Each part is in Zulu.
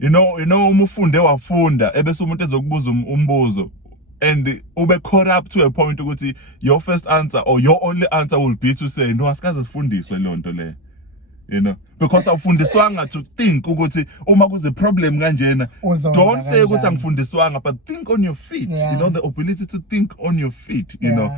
you know umufunde wafunda ebese umuntu ezokubuza umbuzo and ube caught up to a point ukuthi your first answer or your only answer will be to say no asikaze sifundiswe lonto le, you know, because awufundiswanga to think ukuthi uma kuze problem kanjena don't say ukuthi angifundiswanga, but think on your feet, you know, the ability to think on your feet, you know.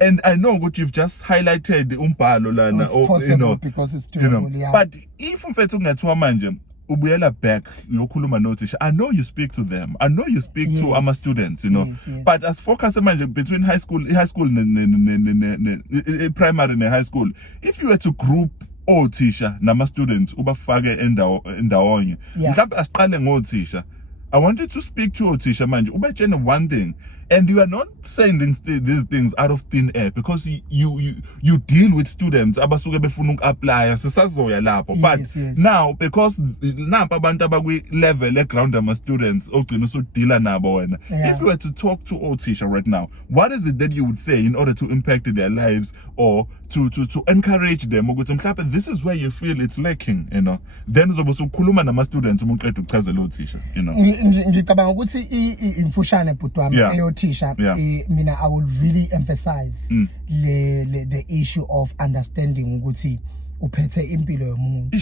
And I know what you've just highlighted umbhalo lana, or you know, because it's doable, but if umfethu kungathiwa manje ubuyela back yokhuluma nothisha, I know you speak to them, I know you speak to ama students, you know, but as focus manje between high school primary and high school, if you were to group othisha nama students ubafake endawonye, mhlawumbe asiqale ngothisha. I want you to speak to othisha manje ubatshene one thing, and you are not saying these things out of thin air, because you deal with students abasuke befuna uku-apply sisazoya lapho, but now because nampa abantu abakwi level e-ground ama students ogcina usudila nabo wena, if you were to talk to othisha right now, what is it that you would say in order to impact their lives or to encourage them ukuthi mhlawumbe this is where you feel it's lacking, you know, then uzobe usukhuluma nama students uma uqeda ukuchazela othisha, you know. Ngicabanga ukuthi imfushane bhutwami eyothisha, mina I would really emphasize the issue of understanding ukuthi uphethe impilo yomuntu.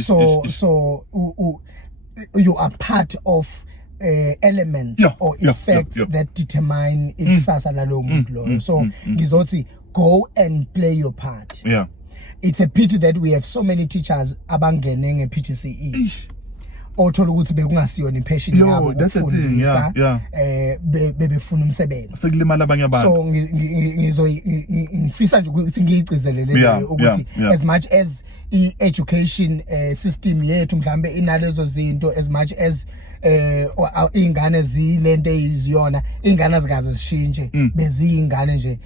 So you are part of elements or effects that determine ikusasa lalo muntu lo. So ngizothi go and play your part. It's a pity that we have so many teachers abangene nge-PGCE othola ukuthi bekungasiyona impassion yabo ukufundisa bebefuna umsebenzi, sekulimala abanye abantu. So ngifisa nje ukuthi ngiyigcizelele ukuthi as much as i-education system yethu mhlambe inalezo zinto, as much as ingane zilento eziyona, ingane azikaze zishintshe beziyingane nje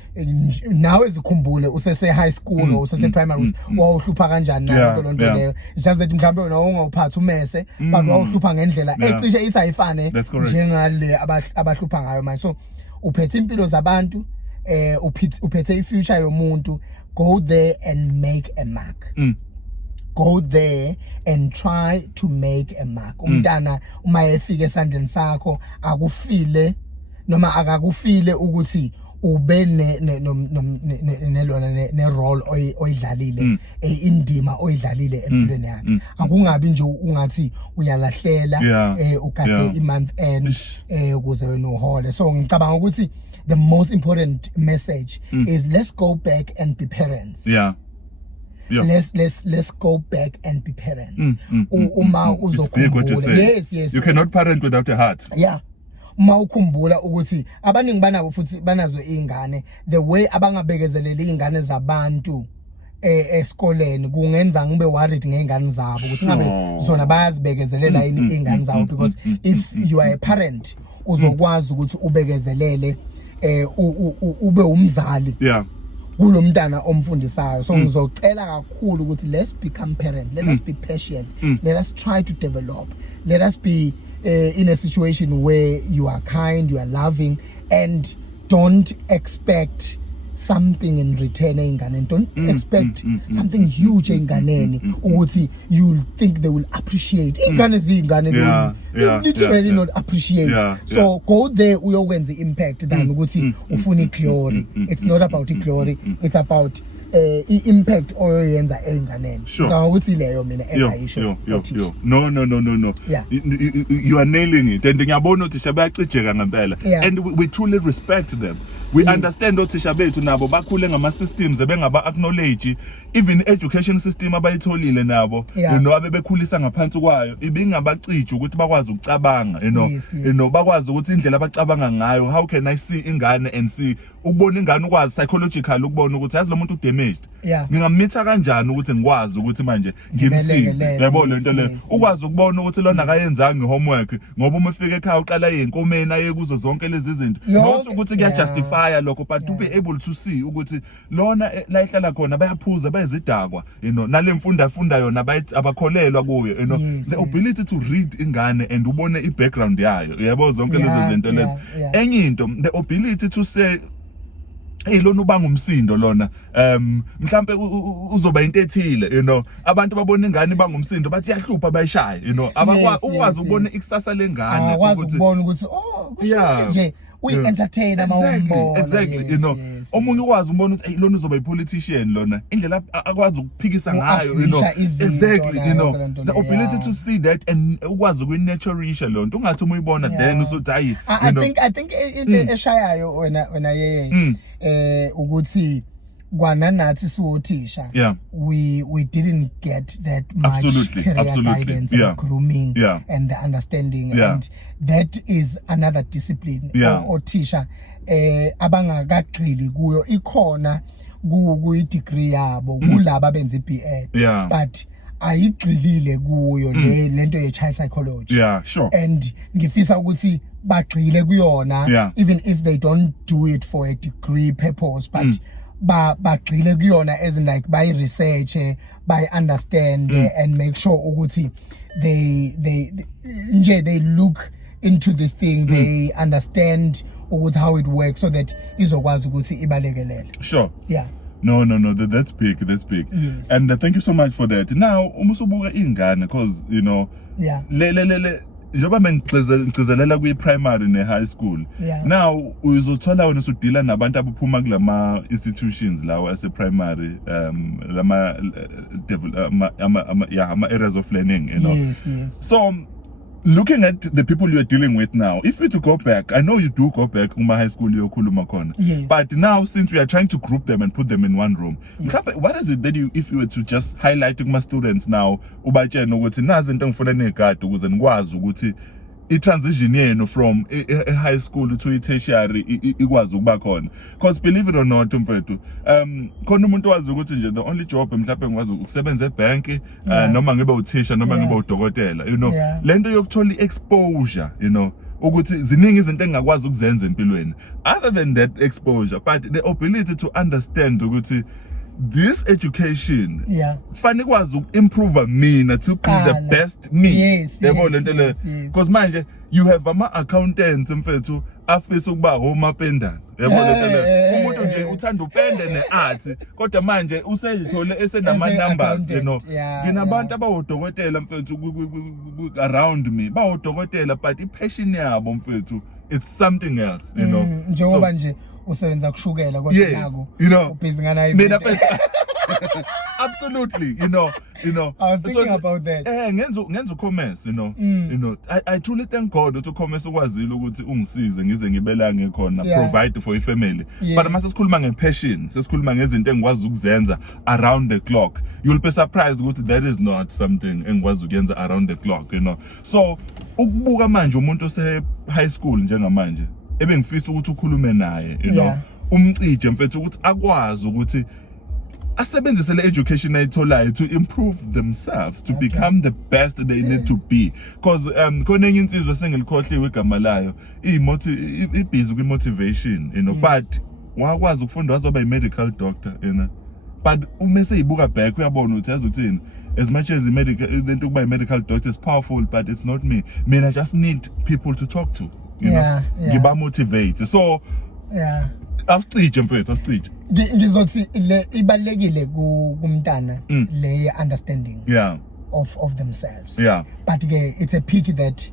nawe zikhumbule usese high school or usese primary wawuhlupha kanjani nayo lonto leyo. It's just that mhlambe wena ungawuphathi umese but wawuhlupha ngendlela ecishe ithi ayifane njengale abahlupha ngayo manje. So uphethe impilo zabantu, uphethe ifuture yomuntu. Go there and make a mark. Go there and try to make a mark. Umntana uma efika esandleni sakho akufile noma akakufile ukuthi ube ne role oyidlalile, indima oyidlalile empilweni yakhe. Akungabi nje ungathi uyalahlela ugade i-month end ukuze wena uhole. So ngicabanga ukuthi the most important message is let's go back and be parents. Let's go back and be parents. Uma uzokhumbula, yes, you cannot parent without a heart. Uma ukhumbula ukuthi abaningi banabo futhi banazo izingane, the way abangabekezeleli izingane zabantu esikoleni kungenza ngibe worried ngezingane zabo ukuthi ngabe zona bayazibekezelela yini izingane zabo, because if you are a parent uzokwazi ukuthi ubekezelele ube umzali kulo mntana omfundisayo. So ngizocela kakhulu ukuthi let's become parent, let us be patient, let us try to develop, let us be in a situation where you are kind, you are loving, and don't expect something in return and don't expect something huge enganeni ukuthi you'll think they will appreciate ingane zingane, they will literally not appreciate. So go there uyokwenza impact than ukuthi ufuna glory. It's not about glory, it's about impact oyenza enganeni. Ngicabanga ukuthi leyo mina engayisho. No. You are nailing it, and ngiyabona uthisha bayacijeka ngempela, and we truly respect them. We understand othisha bethu nabo bakhule ngama systems ebengaba acknowledge even education system abayitholile nabo, you know, abebekhulisa ngaphansi kwayo ibingabacija ukuthi bakwazi ukucabanga, you know, bakwazi ukuthi indlela abacabanga ngayo, how can I see ingane and see ukubona ingane ukwazi psychological ukubona ukuthi yazi lo muntu udamaged, ngingamitha kanjani ukuthi ngikwazi ukuthi manje ngimsize, yabona lento le, ukwazi ukubona ukuthi lona akayenzanga ihomework ngoba uma ufika ekhaya uqala yenkomeni aye kuzo zonke lezi zinto, not ukuthi kuya justify lokho, but to be able to see ukuthi lona la ihlala khona bayaphuza bayizidakwa, you know, nalemfunda yona abakholelwa kuyo, you know, the ability to read ingane and ubone i-background yayo, yabo zonke lezo zinto lezo. Enye into, the ability to say hey lona ubanga umsindo lona mhlambe uzoba into ethile you know abantu babona ingane ibanga umsindo bathi yahlupha bayishaya you know abakwazi ukubona ikusasa lengane ukuthi ukubona ukuthi kusho nje uyi-entertain amawumbona exactly you know omunye ukwazi ukubona ukuthi lona uzoba i-politician lona indlela akwazi ukuphikisa ngayo you know exactly you know the ability to see that and ukwazi uku-naturisha lonto ungathi uma uyibona then usuthi hayi I think into eshayayo wena yeye ukuthi kwananathi siwothisha we didn't get that much career guidance and grooming and the understanding and that is another discipline othisha abangakagxili kuyo ikhona kuyi degree yabo kulabo benza iBA but ayigxilile kuyo lento ye child psychology and ngifisa ukuthi bagxile kuyona even if they don't do it for a degree purpose but bagxile kuyona as in like by research by understand and make sure ukuthi they look into this thing they understand ukuthi how it works so that izokwazi ukuthi ibalekelele No, that's big. Yes. And thank you so much for that. Now, umusubuka ingane because you know, njengoba ngigcizelela kwi-primary ne-high school now uzothola wena usudila nabantu abaphuma kulama institutions lawo ase-primary lama areas of learning you know yes. So looking at the people you're dealing with now, if you to go back, I know you do go back kuma high school yokhuluma khona. But now since we are trying to group them and put them in one room, what is it that if you were to just highlight my students now, ubatshena ukuthi nazi into ngifuna negadi ukuze ngikwazi ukuthi i-transition yenu from a high school to tertiary ikwazi ukuba khona because believe it or not mfethu khona umuntu wazi ukuthi nje the only job mhlawumbe ngikwazi ukusebenza ebank noma ngibe uthisha noma ngibe udokotela you know lento yokuthola exposure you know ukuthi ziningi izinto engakwazi ukuzenza empilweni other than that exposure but the ability to understand ukuthi this education fanele kwazi uku-improve mina to be the best me yabo lento le because manje you have ama-accountants mfethu afisa ukuba homapendana yabo lento le umuntu nje uthanda upende ne-art kodwa manje usezithole esenama-numbers you know nginabantu abawodokotela mfethu around me bawodokotela but i-passion yabo mfethu it's something else you know njengoba nje usebenza kushukela kodwa naku ubhizi ngana mina absolutely you know I was thinking about that ngenza commerce you know I truly thank God ukuthi commerce ukwazile ukuthi ungisize ngize ngibelange khona provide for ifamily but mase sikhuluma ngepassion sesikhuluma ngezinto engikwazi ukuzenza around the clock you'll be surprised ukuthi that is not something engikwazi ukuyenza around the clock you know so ukubuka manje umuntu ose high school njengamanje ebengifisa ukuthi ukhulume naye you know umcije mfethu ukuthi akwazi ukuthi asebenzise le education ayitholayo to improve themselves to become the best they need to be because khona enye insizwe sengilikhohliwe igama layo ibhizi kwi-motivation you know but wakwazi ukufunda wazoba i-medical doctor you know but uma seyibuka back uyabona ukuthi yazuthini as much as lento ukuba i-medical doctor is powerful but it's not me I just need people to talk to you know ngiba motivate so awucije mfethu awucije ngizothi le ibalekile kumntana le understanding of themselves but ke it's a pity that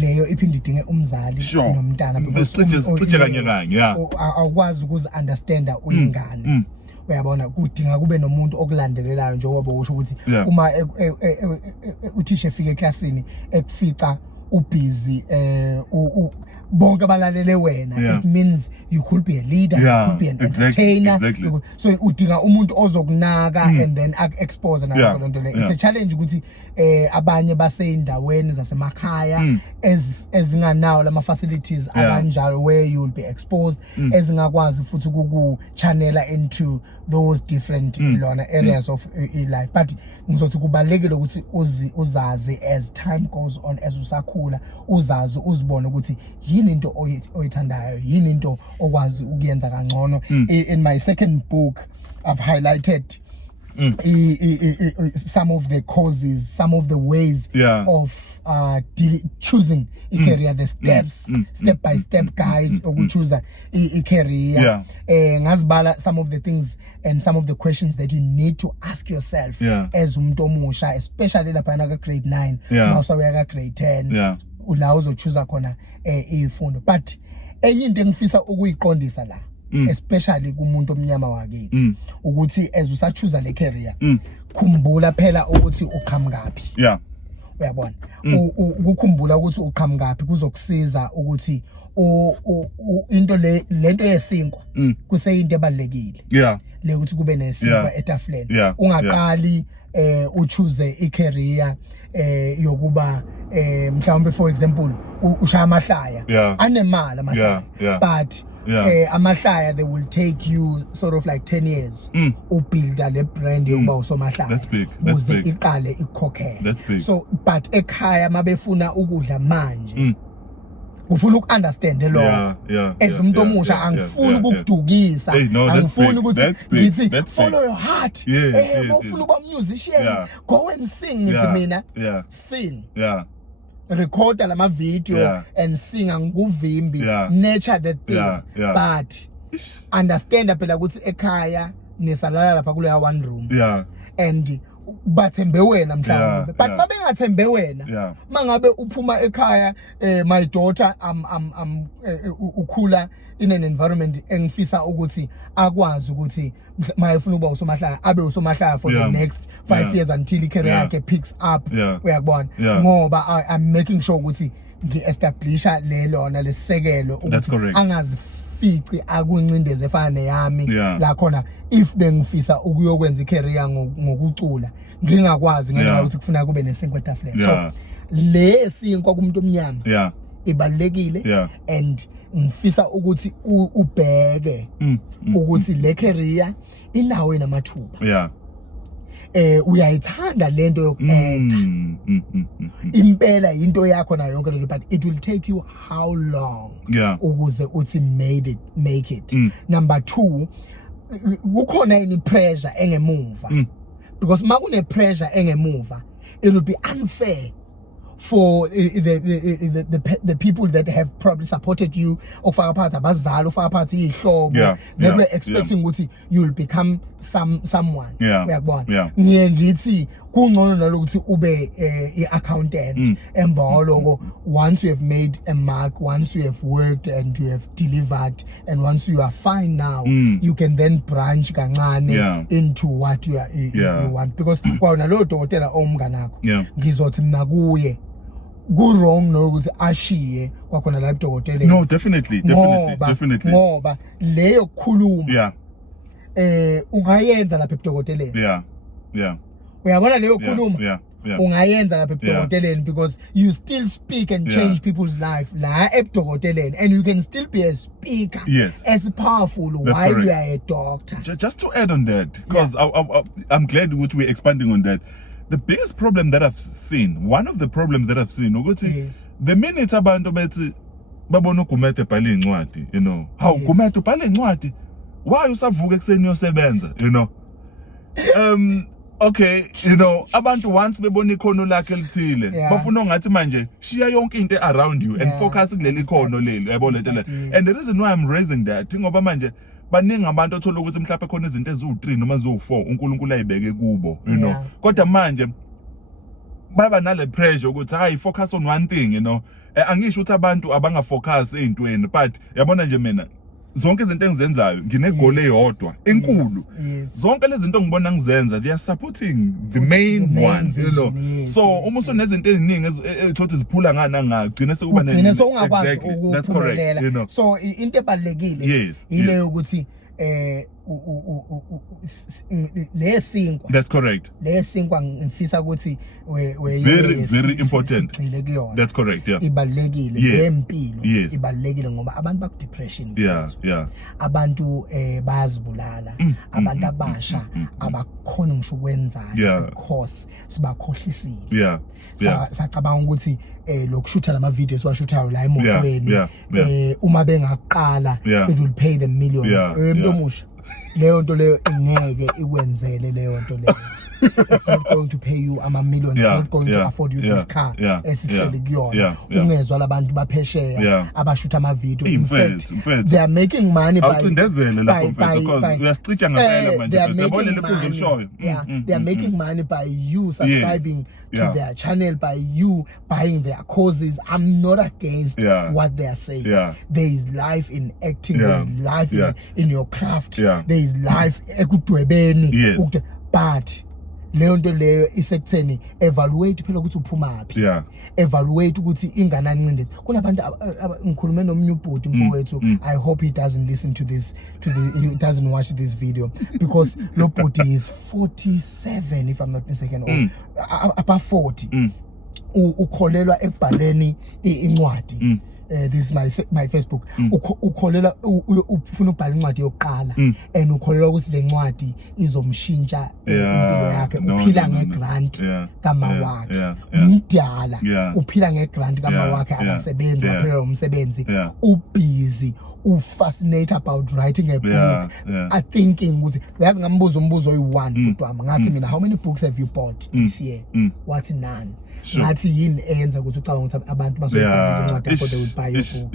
leyo iphinde idinge umzali nomntana because sicije kanye awukwazi ukuzi understanda uyingane uyabona kudinga kube nomuntu okulandelelayo njengoba usho ukuthi uma uthisha efika eclassini ekufica ubusy bonke abalalele wena it means you could be a leader you could be an entertainer so udinga umuntu ozokunaka and then expose nayo lonto le it's a challenge ukuthi abanye baseyindaweni zasemakhaya ezinganawo lama facilities abanjalo where you will be exposed ezingakwazi futhi ukuku channela into those different areas of life but ngizothi kubalekile ukuthi uzazi as time goes on as usakhula uzazi uzibone ukuthi yini into oyithandayo yini into okwazi ukuyenza kangcono in my second book I've highlighted some of the causes some of the ways of choosing a career, the steps, step by step guide choose a career. Ngazibala some of the things and some of the questions that you need to ask yourself as umuntu omusha, especially lapha na grade 9 mawusaweka grade 10 ula uzochoose khona izifundo. But enye into engifisa ukuyiqondisa la especially kumuntu omnyama wakithi ukuthi as usachoose le career khumbula phela ukuthi uqhamukaphi. Uyabona ukukhumbula ukuthi uqhamukaphi kuzokusiza ukuthi into lento yesinko kuseyinto ebalekile le ukuthi kube nesinko etafuleni. Ungaqali uchoose i-career yokuba mhlawumbe for example ushaya amahlaya anemali amahlaya but amahlaya they will take you sort of like 10 years ubuild le brand yokuba usomahlaya kuze iqale ikukhokhela. So but ekhaya mabefuna ukudla manje ufuna ukunderstand lo as umuntu omusha angifuni ukukudukisa angifuni ukuthi ngithi follow your heart ufuna ukuba musician go and sing ngithi mina sing record lama video and sing angikuvimbi nurture that thing but understand phela ukuthi ekhaya nisalala lapha kule one room and bathembe wena mhlawumbe but mabengathembe wena mangabe uphuma ekhaya my daughter ukhula in an environment engifisa ukuthi akwazi ukuthi mayefuna ukuba usomahlaya abe usomahlaya for the next 5 years until i career yakhe picks up uyakubona ngoba I'm making sure ukuthi ngi-establisha lelona lesekelo ukuthi angazifici akuncindeze efana neyami la khona if bengifisa ukuyokwenza i-career ngokucula ngingakwazi ngenxa ukuthi kufuneka kube nesinko etafuleni. So le sinko kumuntu omnyama ibalekile and ngifisa ukuthi ubheke ukuthi le career inawo enamathuba. Uyayithanda lento yokuacta impela into yakho na yonke lento but it will take you how long ukuze uthi make it. Number 2 kukhona ini pressure engemuva because makune pressure engemuva it will be unfair for the people that have probably supported you ofaka phakathi abazali ofaka phakathi ihlobo they were expecting ukuthi you will become someone uyakubona ngithi kungcono nalokuthi ube i-accountant emva kwaloko once you have made a mark, once you have worked and you have delivered and once you are fine now you can then branch kancane into what you want because kwawona lo dokotela omnganakho ngizothi mina kuye go wrong nokuthi ashiye kwakhona la dokotela. No, definitely ngoba leyo kukhuluma ungayenza lapha edokoteleni uyabona leyo kukhuluma ungayenza lapha edokoteleni because you still speak and change people's life la edokoteleni and you can still be a speaker as powerful while you are a doctor. Just to add on that because I'm glad that we're expanding on that. The biggest problem that I've seen, one of the problems that I've seen, the minute abantu bethi babona uGumede ebhala incwadi, you know, how Gumede ubhala incwadi, why usavuka ekseni uyosebenza, you know. Okay, you know, abantu once bebona ikhono lakhe lithile, bafuna ngathi manje shiya yonke into around you and focus kuleli ikhono leli, yabo lento le. And the reason why I'm raising that, ngoba manje baningi abantu othola ukuthi mhlawumbe khona izinto eziwu3 noma eziwu4 uNkulunkulu ayibeke kubo, you know. Kodwa manje baba nale pressure ukuthi hayi focus on one thing, you know. Angisho ukuthi abantu abanga focus ezintweni but yabona nje mina zonke izinto engizenzayo nginegole eyodwa enkulu. Zonke lezi zinto ngibona ngizenza they are supporting the main one, you know. So uma usonezinto eziningi ethothi ziphula ngana ngagcina sekuba exactly that's correct, you know. So into ebalekile ile ukuthi le sinkwa that's correct le sinkwa ngifisa ukuthi very important that's correct ibalekile ngempilo ibalekile ngoba abantu baku depression abantu bayazibulala abantu abasha abakhona ngisho ukwenzayo because sibakhohlisile sacabanga ukuthi lokushutha lama videos washuthayo la emotweni uma bengaqala it will pay them millions. Leyo nto leyo ingeke ikwenzele leyo nto leyo. It's not going to pay you millions. It's not going to afford you this car. Esihleli kuyona. Ungezwa labantu baphesheya abashuta ama video. In fact, they are making money by they are making money by you subscribing to their channel, by you buying their courses. I'm not against what they are saying. There is life in acting, there is life in your craft, there is life ekudwebeni, but leyo nto leyo isekutheni evaluate phela ukuthi uphumaphi, evaluate ukuthi inganani incindezi. Kunabantu ngikhulume nomnye ubhuti mfowethu, I hope he doesn't listen to this, he doesn't watch this video, because lo bhuti is 47 if I'm not mistaken, or about 40. Ukholelwa ekubhaleni incwadi. This is my Facebook. Ukholelwa ufuna ukubhala incwadi yokuqala, and ukholelwa ukuthi le ncwadi izomshintsha impilo yakhe. Uphila ngegrant kama wakhe, umdala uphila ngegrant kama wakhe, akasebenzi, waphela umsebenzi, ubusy, fascinated about writing a book. I thinking ukuthi uyazi ngambuzo umbuzo oyi1 kodwa ngathi mina, how many books have you bought this year? What? None. Ngathi yini enza ukuthi ucabanga ukuthi abantu bazoyibhala incwadi yakho, they will buy your book.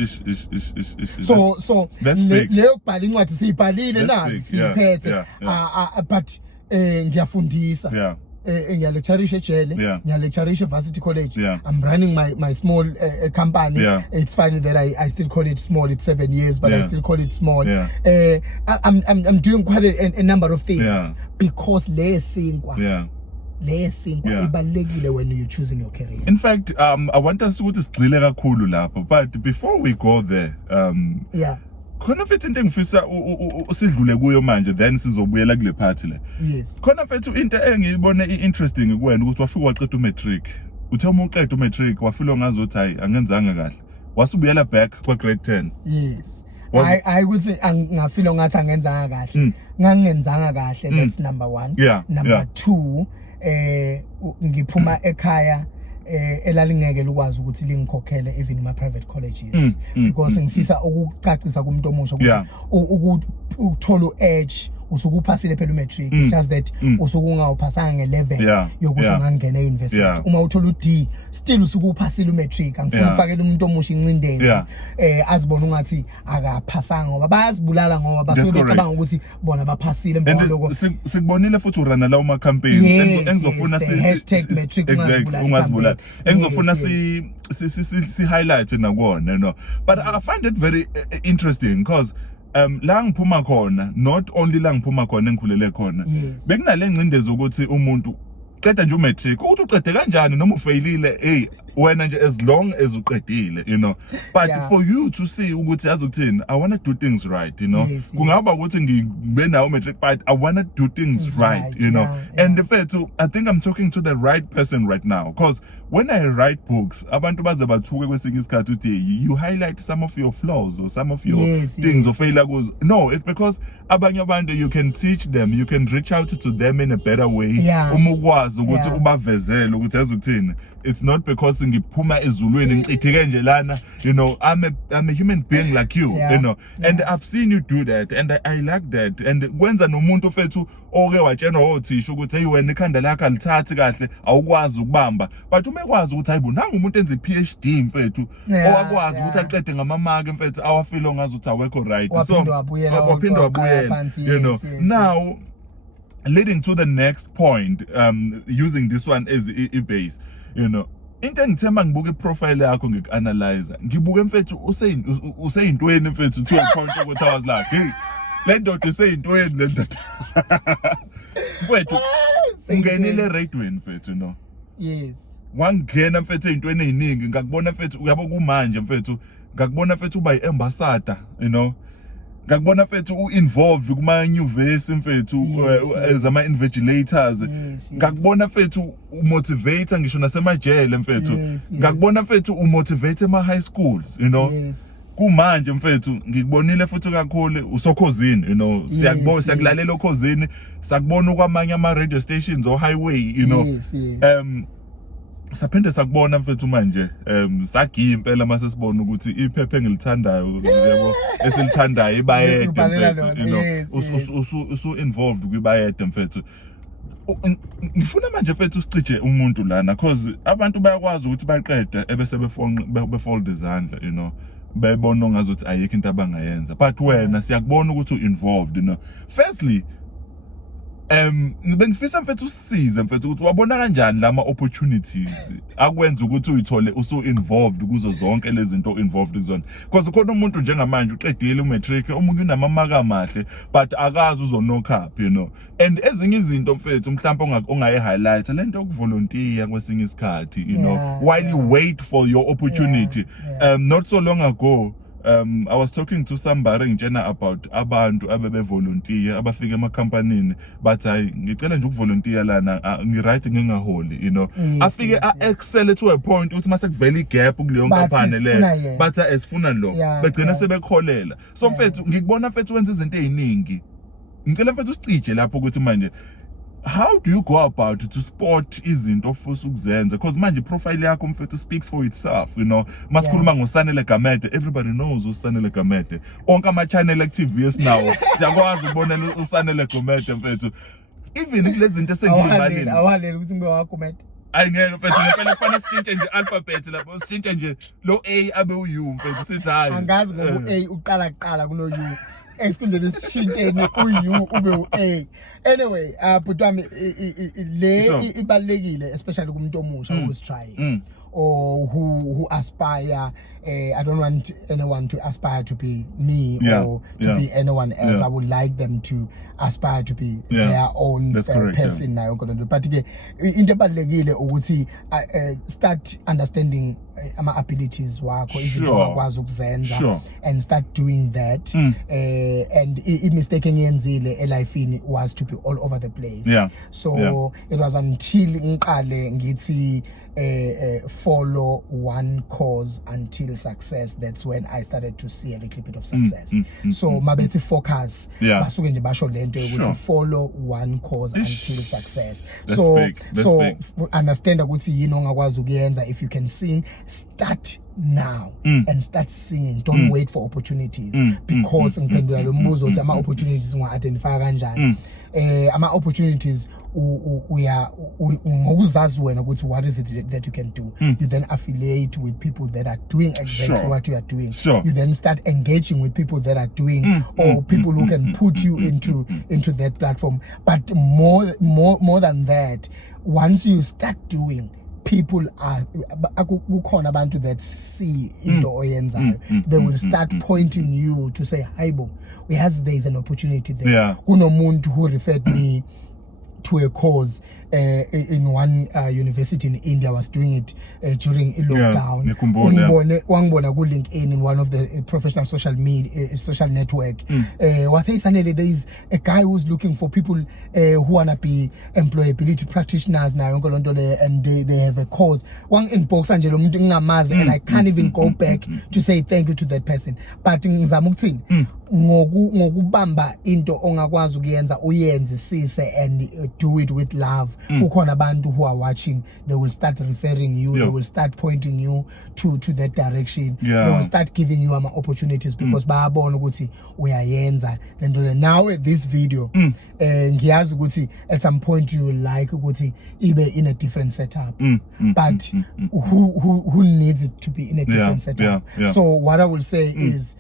So leyo kubhala incwadi siyibhalile nazi siphethe, but ngiyafundisa, ngiyalecturisha ejele, ngiyalecturisha Varsity College. I'm running my small company. It's funny that I still call it small. It's 7 years, but I still call it small. I'm doing quite a number of things because when you're choosing your career. In fact, I want us to sigxile kakhulu lapho, but before we go there, khona mfethu into engifisa usidlule kuyo manje, then sizobuyela kule party le. Khona mfethu into engiyibone interesting kuwena ukuthi wafika waqeda umatric. Uthe uma uqeda umatric wafila ngazothi hayi angenzanga kahle, wasubuyela back kwa grade 10. I would say ngafila ngathi angenzanga kahle. Ngangenzanga kahle, that's number 1. Number 2, ngiphuma ekhaya elalingeke ukwazi ukuthi lingikhokhele even my private colleges, because ngifisa ukucacisa kumuntu omusha ukuthi ukuthola edge usukuphasile phela umatric. It's just that usukungawuphasanga ngelevel yokuthi ungangena euniversity. Uma uthola uD still usukuphasile umatric. Angifuni ukufakela umuntu omusha incindezi azibona ungathi akaphasanga, ngoba bayazibulala ngoba basuke becabanga ukuthi bona baphasile emva lokho. Sikubonile futhi urana lawo ma campaign engizofuna #matric ungazibulala, engizofuna si highlight nakona, but I find it very interesting because la ngiphuma khona, not only la ngiphuma khona engikhulele khona, bekunale ngcindezi ukuthi umuntu qeda nje umatric, ukuthi uqede kanjani noma ufailile, wena nje as long as uqedile, but for you to see ukuthi yazi ukuthini, I want to do things right, kungaba ukuthi ngibe nawo umatric, but I want to do things right, and the fact I think I'm talking to the right person right now, because when I write books, abantu baze bathuke kwesinye isikhathi uthi you highlight some of your flaws or some of your things of failure goes. No, it's because abanye abantu you can teach them, you can reach out to them in a better way. Umukwazi ukuthi ubavezele ukuthi yazi ukuthini, it's not because ngiphuma ezulwini ngichitheke nje lana, I'm a human being like you, and I've seen you do that, and I like that. And kwenza nomuntu fethu oke watshena othisha ukuthi hey wena ikhanda lakho alithathi kahle, awukwazi ukubamba, but umekwazi ukuthi hayibo nanga umuntu enze PhD mfethu owakwazi ukuthi aqede ngamamark mfethu awafilo ngazi ukuthi awekho right, so waphinde wabuyela, now leading to the next point, using this one as a base, into engithemba ngibuka iprofile yakho ngikuanalyze, ngibuke mfethu useyintweni mfethu to a point ukuthi I was like, hey, le ndoda useyintweni le ndoda mfethu ungenile radioweni mfethu, wangena mfethu eyintweni eziningi, ngakubona mfethu uyabo kumanje mfethu, ngakubona mfethu uba yi-ambassador, ngakubona mfethu u-involve kuma-nyuvesi mfethu as ama-invigilators, ngakubona mfethu umotivate ngisho nasemajele mfethu, ngakubona mfethu umotivate ema-high schools, kumanje mfethu ngikubonile futhi kakhulu usokhozini, siyakulalela okhozini, sakubona kwamanye ama-radio stations o highway, saphinde sakubona mfethu manje sagiya impela mase sibona ukuthi iphephe engilithandayo yabo esilithandayo ibayede mfethu, usu involved kwibayede mfethu. ngifuna manje mfethu usicije umuntu lana because abantu bayakwazi ukuthi baqede ebese befold izandla, you know, bebona ngazuthi ayikho into abangayenza, but wena siyakubona ukuthi u-involved, firstly bengifisa mfethu usisize mfethu ukuthi wabona kanjani lama opportunities akwenza ukuthi uyithole usu-involved kuzo zonke lezi zinto involved kuzona, because khona umuntu njengamanje uqedile umatric, omunye unamamaka amahle but akazi uzo-knock up, and ezinye izinto mfethu mhlawumbe ongayi-highlight lento yokuvolontiya kwesinye isikhathi, while you wait for your opportunity. Not so long ago I was talking to somebody ngitshena about abantu abevolunteer abafika emakhampanini but ngicela nje ukuvolunteer lana ngiright ngingaholi, afike excel to a point ukuthi mase kuvela igap kuleyo nkampani le but esifuna lo begcina sebekholela. So mfethu ngikubona mfethu wenza izinto eziningi, ngicela mfethu usicije lapho ukuthi manje how do you go about to spot izinto ofisa ukuzenza, because manje profile yakho mfethu speaks for itself, masikhuluma ngoSanele Gamede, everybody knows uSanele Gamede, onke ama channel active esinawo siyakwazi ukubona uSanele Gamede mfethu, even kulezi zinto esengiyibaleni awaleli ukuthi ngibe waGamede. Ayingeke mfethu ngempela kufanele sitshintshe nje alphabet lapho, sitshintshe nje lo A abe u mfethu, sithi hayi angazi ngoku A uqala kuno U esikhundleni sishintsheni u-U ube u-A. Anyway, but le ibalekile especially kumuntu omusha who's trying or who aspire. I don't want anyone to aspire to be me or to be anyone else. I would like them to aspire to be their own person nayo kodwa, but ke into ebalekile ukuthi start understanding ama abilities wakho, izinto ongakwazi ukuzenza, and start doing that. And mistake engiyenzile elifini was to be all over the place. So it was until ngiqale ngithi follow one cause until success, that's when I started to see a little bit of success. So mabethi focus basuke nje basho lento ukuthi follow one cause until success. So understand ukuthi yini ongakwazi ukuyenza. If you can sing, start now and start singing. Don't wait for opportunities, because ngiphendula lo mbuzo uthi ama opportunities unga-identify kanjani. Ama opportunities ngokuzazi wena ukuthi what is it that you can do. You then affiliate with people that are doing exactly what you are doing. You then start engaging with people that are doing or people who can put you into that platform. But more than that, once you start doing, people are kukhona abantu that see into oyenzayo, they will start pointing you to say, Haibo, there is an opportunity there. Kunomuntu who referred me to a cause in one university in India, was doing it during lockdown. Wangibona ku LinkedIn in one of the professional social network. What says Sanele, there is a guy who's looking for people who wanna be employability practitioners now, and they have a cause. One inbox angelo umuntu ngingamazi, and I can't even go back to say thank you to that person. But ngizama ukuthini ngokubamba into ongakwazi ukuyenza uyenzisise and do it with love. Kukhona abantu who are watching, they will start referring you, they will start pointing you to that direction. They will start giving you opportunities because bayabona ukuthi uyayenza lento. Now at this video ngiyazi ukuthi at some point you will like ukuthi ibe in a different setup, but who needs it to be in a different setup? So what I will say is,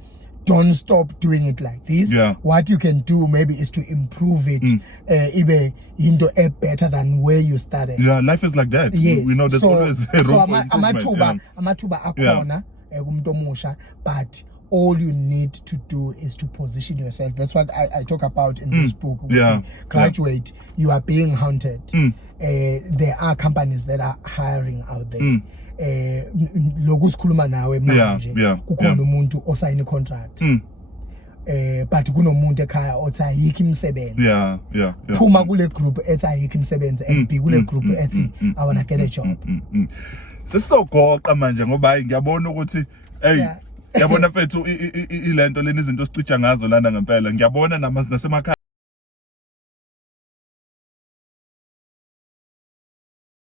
don't stop doing it like this. What you can do maybe is to improve it ibe into better than where you started. Life is like that. Yes. We know there's always a room for improvement. Amatuba akona kumuntu omusha, but all you need to do is to position yourself. That's what I talk about in this book. Graduate, you are being hunted. There are companies that are hiring out there. Lokusikhuluma nawe manje kukhona umuntu osayina contract, but kunomuntu ekhaya othi ayikho imisebenzi. Phuma kule group ethi ayikho imisebenzi, and be kule group ethi I wanna get a job. Sesizogoqa manje ngoba hayi ngiyabona ukuthi ngiyabona mfethu ilento leni izinto sicija ngazo lana ngempela, ngiyabona nasemakhaya